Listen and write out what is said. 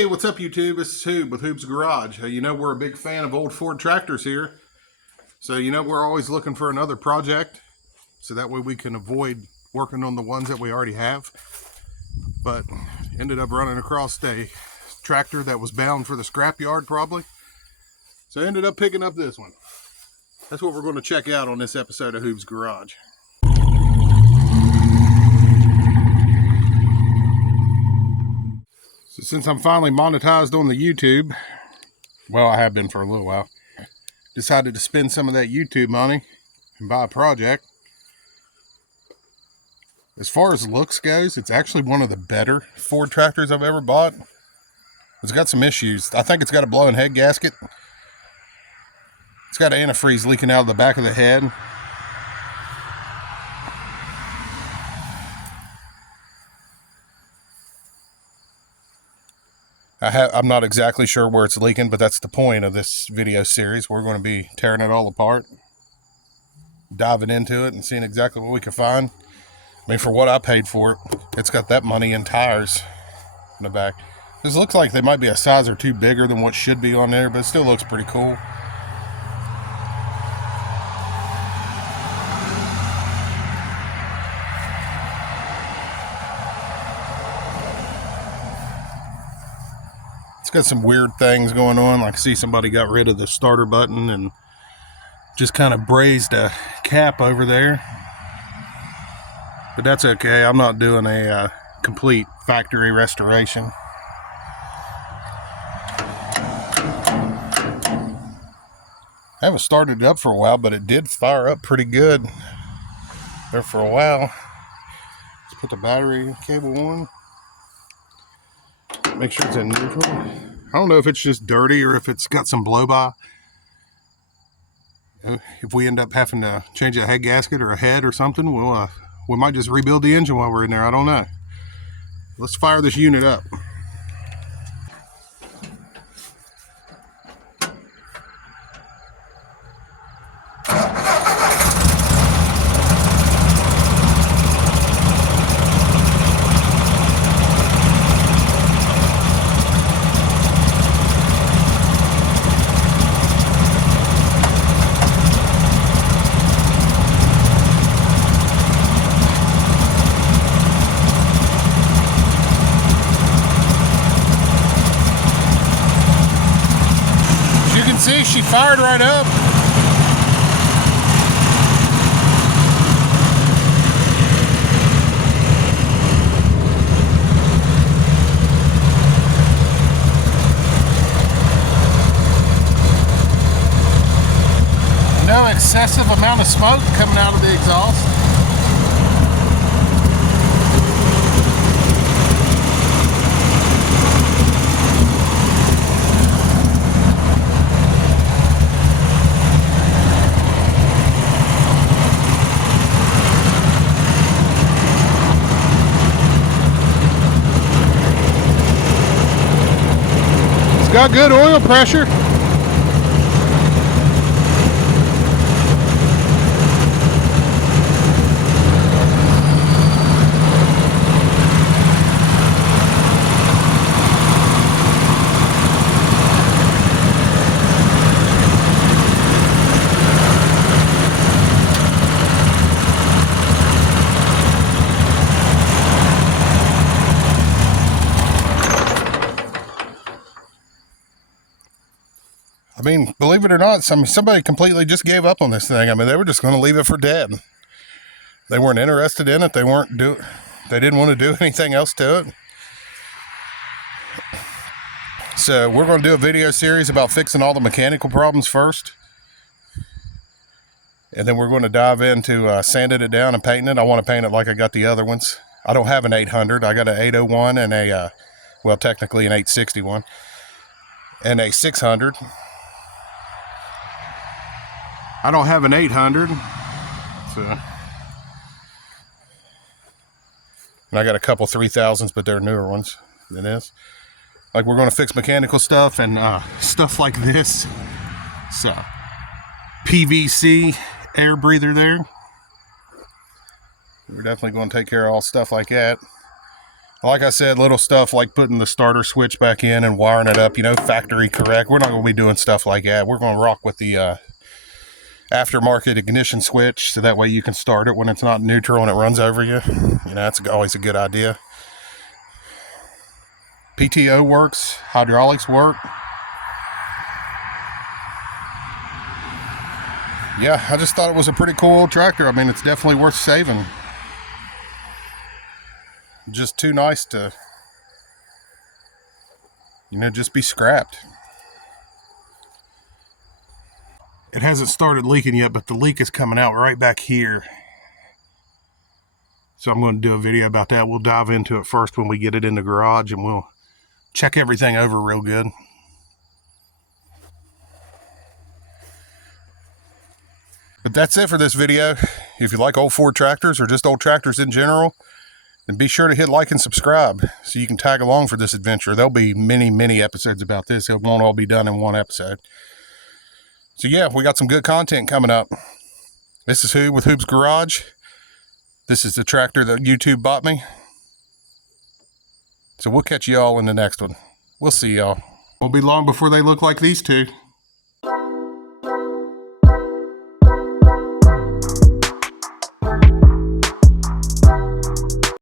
Hey, what's up YouTube? This is Hoob with Hoob's Garage. You know we're a big fan of old Ford tractors here. So you know we're always looking for another project. So that way we can avoid working on the ones that we already have. But ended up running across a tractor that was bound for the scrapyard probably. So I ended up picking up this one. That's what we're going to check out on this episode of Hoob's Garage. So since I'm finally monetized on the YouTube, well, I have been for a little while, decided to spend some of that YouTube money and buy a project. As far as looks goes, it's actually one of the better Ford tractors I've ever bought. It's got some issues. I think it's got a blowing head gasket. It's got an antifreeze leaking out of the back of the head. I'm not exactly sure where it's leaking, but that's the point of this video series. We're going to be tearing it all apart, diving into it and seeing exactly what we can find. I mean, for what I paid for it, it's got that money in tires in the back. This looks like they might be a size or two bigger than what should be on there, but it still looks pretty cool. It's got some weird things going on. Like I see somebody got rid of the starter button and just kind of brazed a cap over there. But that's okay. I'm not doing a complete factory restoration. I haven't started it up for a while, but it did fire up pretty good there for a while. Let's put the battery cable on. Make sure it's in neutral. I don't know if it's just dirty or if it's got some blow-by. If we end up having to change a head gasket or a head or something, we might just rebuild the engine while we're in there. I don't know. Let's fire this unit up. See, she fired right up. No excessive amount of smoke coming out of the exhaust. Got good oil pressure. I mean, believe it or not, somebody completely just gave up on this thing. I mean, they were just going to leave it for dead. They weren't interested in it. They didn't want to do anything else to it. So we're going to do a video series about fixing all the mechanical problems first. And then we're going to dive into sanding it down and painting it. I want to paint it like I got the other ones. I don't have an 800. I got an 801 and well, technically an 861 and a 600. I don't have an 800, so, and I got a couple 3000s, but they're newer ones than this. Like, we're going to fix mechanical stuff and stuff like this. So, PVC air breather there. We're definitely going to take care of all stuff like that. Like I said, little stuff like putting the starter switch back in and wiring it up, you know, factory correct. We're not going to be doing stuff like that. We're going to rock with the aftermarket ignition switch, so that way you can start it when it's not neutral and it runs over you. You know, that's always a good idea. PTO works, hydraulics work. Yeah, I just thought it was a pretty cool old tractor. I mean, it's definitely worth saving. Just too nice to, you know, just be scrapped. It hasn't started leaking yet, but the leak is coming out right back here. So I'm going to do a video about that. We'll dive into it first when we get it in the garage, and we'll check everything over real good. But that's it for this video. If you like old Ford tractors or just old tractors in general, then be sure to hit like and subscribe so you can tag along for this adventure. There'll be many episodes about this. It won't all be done in one episode. So yeah, we got some good content coming up. This is Hoob with Hoob's Garage. This is the tractor that YouTube bought me. So we'll catch y'all in the next one. We'll see y'all. Won't be long before they look like these two.